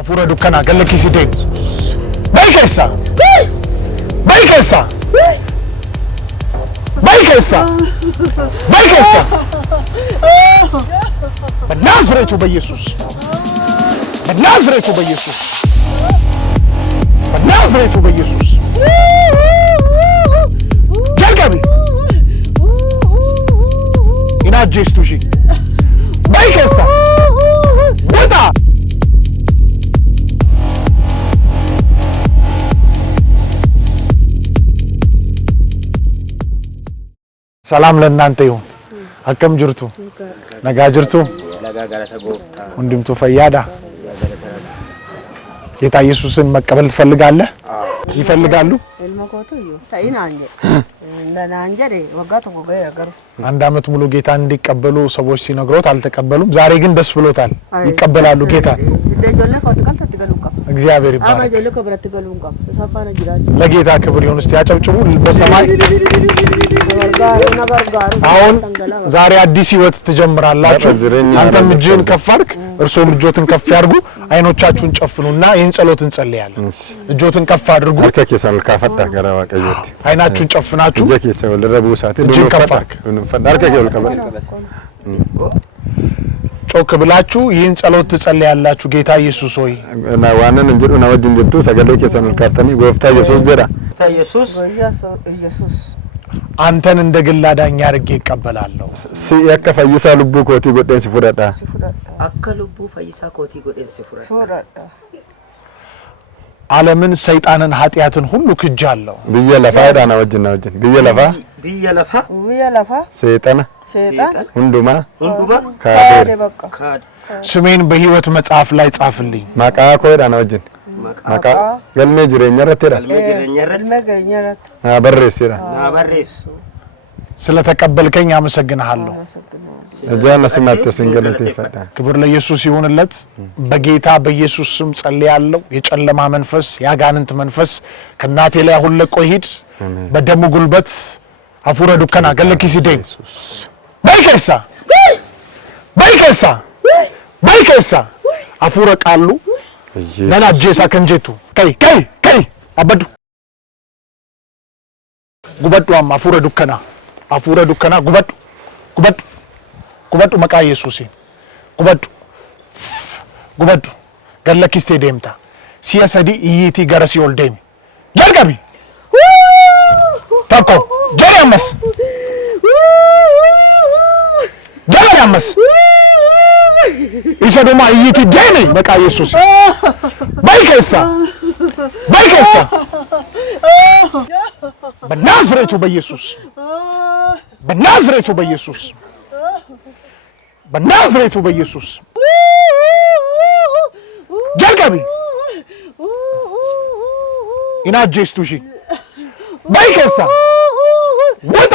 Afura dukkana gallakisi deem. Baikeessa. Baikeessa. Baikeessa. Baikeessa. በናዝሬቱ በኢየሱስ በናዝሬቱ በኢየሱስ በናዝሬቱ በኢየሱስ ጀልገቢ ኢናጄስቱሺ ባይከሳ ወጣ ሰላም ለእናንተ ይሁን። አከም ጅርቱ ነጋ ጅርቱ ወንድምቱ ፈያዳ ጌታ ኢየሱስን መቀበል ትፈልጋለህ? ይፈልጋሉ? አንድ አመት ሙሉ ጌታ እንዲቀበሉ ሰዎች ሲነግሩት አልተቀበሉም። ዛሬ ግን ደስ ብሎታል። ይቀበላሉ ጌታ። እግዚአብሔር ይባረክ። ለጌታ ክብር ይሁን። እስቲ ያጨብጭቡ በሰማይ። አሁን ዛሬ አዲስ ህይወት ትጀምራላችሁ። አንተም እጅህን ከፍ አድርግ፣ እርሶም እጆትን ከፍ ያድርጉ። አይኖቻችሁን ጨፍኑና ይህን ጸሎት እንጸልያለን። እጆትን ከፍ አድርጉ። ከከሰል ካፈታ ገራዋ ቀዮት አይናችሁን ጨፍናችሁ ከከሰል ለረቡሳት ጮክ ብላችሁ ይህን ጸሎት ትጸልያላችሁ። ጌታ ኢየሱስ ሆይ እና ዋናን እንጀሩ ነው ወድንጀቱ ሰገለ ከሰል ካርተኒ ጎፍታ ኢየሱስ ዘራ ኢየሱስ አንተን እንደ ግል አዳኝ አድርጌ እቀበላለሁ። ሲያከ ፈይሳ ልቡ ኮቲ ጎደን ሲፉዳዳ አከ ልቡ ፈይሳ ኮቲ ጎደን ሲፉዳዳ ዓለምን ሰይጣንን ኃጢያትን ሁሉ ክጃለሁ። በየለፋ ዳና ወጅና ወጅን በየለፋ ሰይጣን ሁንዱማ ካደ ስሜን በሕይወት መጽሐፍ ላይ ጻፍልኝ። ማቃ ኮይዳና ወጅን ማቃ ገልሜ ጅሬኛ ረተራ አበረሲራ ስለተቀበልከኝ አመሰግንሃለሁ። እጃና ስማተ ሲንገለተ ይፈዳ ክብር ለኢየሱስ ይሁንለት። በጌታ በኢየሱስ ስም ጸልያለሁ። የጨለማ መንፈስ ያጋንንት መንፈስ ከናቴ ላይ አሁን ለቆ ይሂድ በደሙ ጉልበት። አፉረ ዱከና ገለኪሲ ደም ባይከሳ ባይከሳ ባይከሳ አፉረ ቃሉ ነናጄሳ ከንጀቱ ከይ አበዱ ጉበዱም አፉረ ዱከና ጉበዱ መቃ ኢየሱስ ጉበዱ ገለኪስቴ ደምታ ሲያሰዲ ኢይቲ ገረሲ ወልደሚ ጀርገቢ ታቆ ጀራመስ ይሰዶማ ኢይቲ ደሚ መቃ ኢየሱስ ባይከሳ በናዝሬቱ በኢየሱስ ጀርገቢ ኢናጄስቱሺ ባይከሳ ወጣ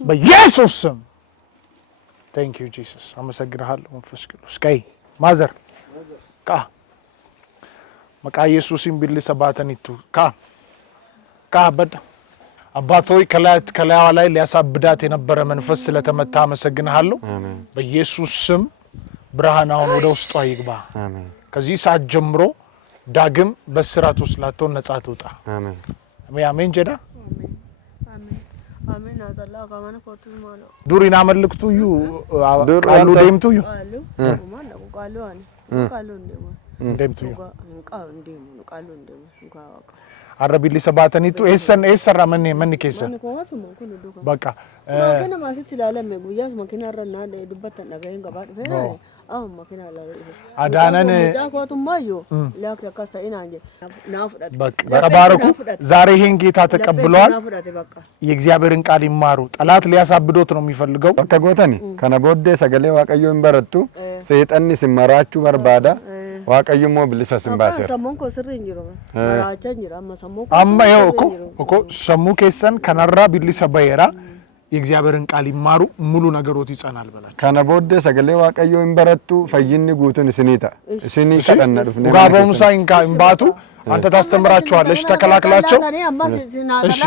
በኢየሱስ ስም። Thank you Jesus። አመሰግናለሁ መንፈስ ቅዱስ። ቀይ ማዘር ካ መቃ ኢየሱስን ቢል ሰባተኒቱ ካ በዳ አባቶይ ከላይዋ ላይ ሊያሳብዳት የነበረ መንፈስ ስለተመታ አመሰግናለሁ። በኢየሱስ ስም ብርሃን አሁን ወደ ውስጧ ይግባ። ከዚህ ሰዓት ጀምሮ ዳግም በስራት ውስጥ ላትሆን ነጻ ትውጣ። አሜን ጀዳ አሜን አዛላ ጋማና ኮርቱዝ ማሎ ዱሪና መልክቱ ዩ ቃሉ ደምቱ ዩ ቃሉ ደምቱ ዩ አረቢሊ ሰባተኒቱ ኤሰራ ምን ከሰ በቃ ማከነ ማለት ይላል መጉያስ መኪና ረና ለዱበት ነገይን ገባድ አው መኪና ላይ አዳነን ጃቆቱማዩ ለከከሰይና እንጂ ናፍዳት በቃ ተባረኩ። ዛሬ ይሄን ጌታ ተቀብሏል። የእግዚአብሔርን ቃል ይማሩ። ጠላት ሊያሳብዶት ነው የሚፈልገው። ከጎተኒ ከነቦደ ሰገሌ ዋቀዮ እንበረቱ ሰይጣን ሲመራችሁ በርባዳ ዋቀዩሞ ብልሳ ሲምባሰር ሰሞን ኮስሪ እንጅሮ ማራቻ እንጅራ ሰሞን አማ ይው እኮ ሰሙ ከሰን ከነራ ብልሳ በየራ የእግዚአብሔርን ቃል ይማሩ። ሙሉ ነገሮት ይጸናል በላችሁ። ከነቦደ ሰገሌ ዋቀዮ እንበረቱ ፈይኒ ጉቱን ስኒታ ስኒ ከነዱፍ ነው ጋቦም ሳይንካ እንባቱ አንተ ታስተምራቸዋለሽ። ተከላክላቸው። እሺ